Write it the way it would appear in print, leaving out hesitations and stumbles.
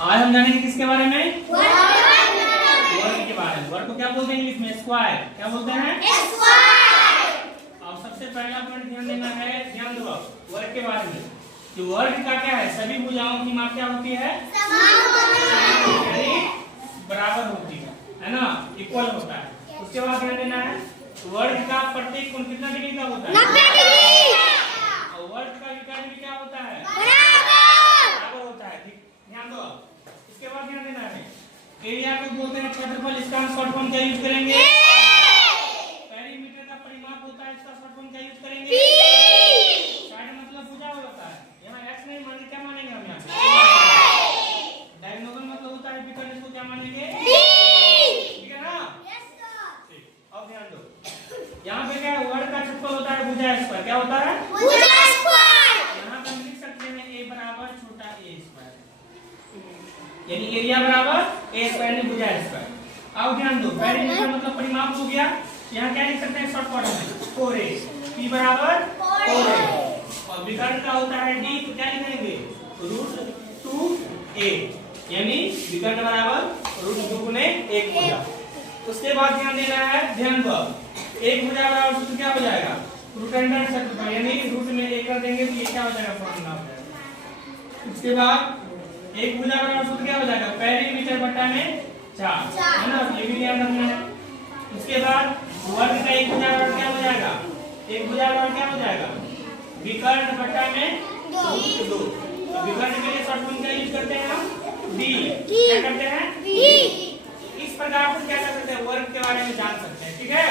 आज हम जानेंगे किसके बारे में? वर्ग के बारे में। वर्ग को क्या बोलते हैं इंग्लिश में? स्क्वायर। क्या बोलते हैं? अब सबसे पहला पॉइंट ध्यान देना है, ध्यान दो वर्ग के बारे में कि वर्ग का क्या है, सभी भुजाओं की माप क्या होती है? यानी बराबर होती है ना, इक्वल होता है। उसके बाद ध्यान देना है वर्ग का प्रत्येक कोण कितना डिग्री का होता है? 90 डिग्री। और वर्ग का विकर्ण भी क्या होता है? बराबर होता है। ध्यान दो। इसके बाद ध्यान देना है एरिया को बोलते हैं क्षेत्रफल, इसका हम शॉर्ट फॉर्म क्या यूज करेंगे? पेरीमीटर का परिमाप होता है, इसका शॉर्ट फॉर्म क्या यूज करेंगे? साइड मतलब भुजा होता है, यहाँ x नहीं मानेंगे, क्या मानेंगे हम यहाँ? डायगोनल मतलब होता है विकर्ण, इसको क्या मानेंगे? ठीक है ना? ठीक। अब ध्यान दो यहाँ पे क्या है, वर्ग का क्षेत्रफल होता है भुजा स्क्वायर। क्या होता है? भुजा स्क्वायर। यहाँ पर लिख सकते हैं a बराबर छोटा a स्क्वायर, यानी एरिया बराबर a स्क्वायर यानी भुजा स्क्वायर। अब ध्यान दो पेरीमीटर मतलब परिमाप हो गया, यहाँ क्या लिख सकते हैं शॉर्ट फॉर्म में 4a, p बराबर 4a। और विकर्ण का होता है d, तो क्या लिखेंगे? √2a, यानी विकर्ण बराबर √2 गुने 1 भुजा। उसके बाद ध्यान देना है, ध्यान दो एक भुजा बराबर सूत्र क्या हो जाएगा? रूट अंडर क्षेत्रफल, यानी रूट में 1 कर देंगे तो ये क्या हो जाएगा? फॉर्मूला हो जाएगा। उसके बाद एक भुजा बराबर सूत्र क्या हो जाएगा? पेरीमीटर बटा में 4, है ना, ये भी ध्यान रखना है। उसके बाद वर्ग का एक भुजा बराबर क्या हो जाएगा? एक भुजा बराबर क्या हो जाएगा? विकर्ण बटा में 2। तो विकर्ण के लिए शॉर्ट फॉर्म क्या यूज करते हैं हम? d। क्या करते हैं? d। इस प्रकार से क्या कर सकते हैं, वर्ग के बारे में जान सकते हैं। ठीक है।